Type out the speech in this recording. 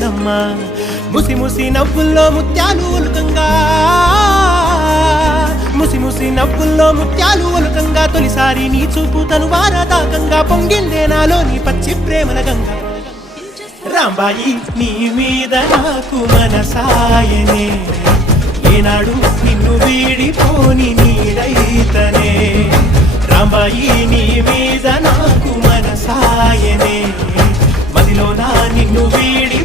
ప్రేమనమ్మా ముసి ముసి నవ్వుల్లో ముత్యాలు ఒలుకంగా ముసి ముసి నవ్వుల్లో ముత్యాలు ఒలుకంగా తొలిసారి నీ చూపు తను వారదాకంగా పొంగిందే నాలో నీ పచ్చి ప్రేమల గంగా రాంబాయి నీ మీద నాకు మనసాయనే ఏనాడు నిన్ను వీడిపోని నీడైతనే రాంబాయి నీ మీద నాకు మనసాయనే మదిలో నా నిన్ను వీడి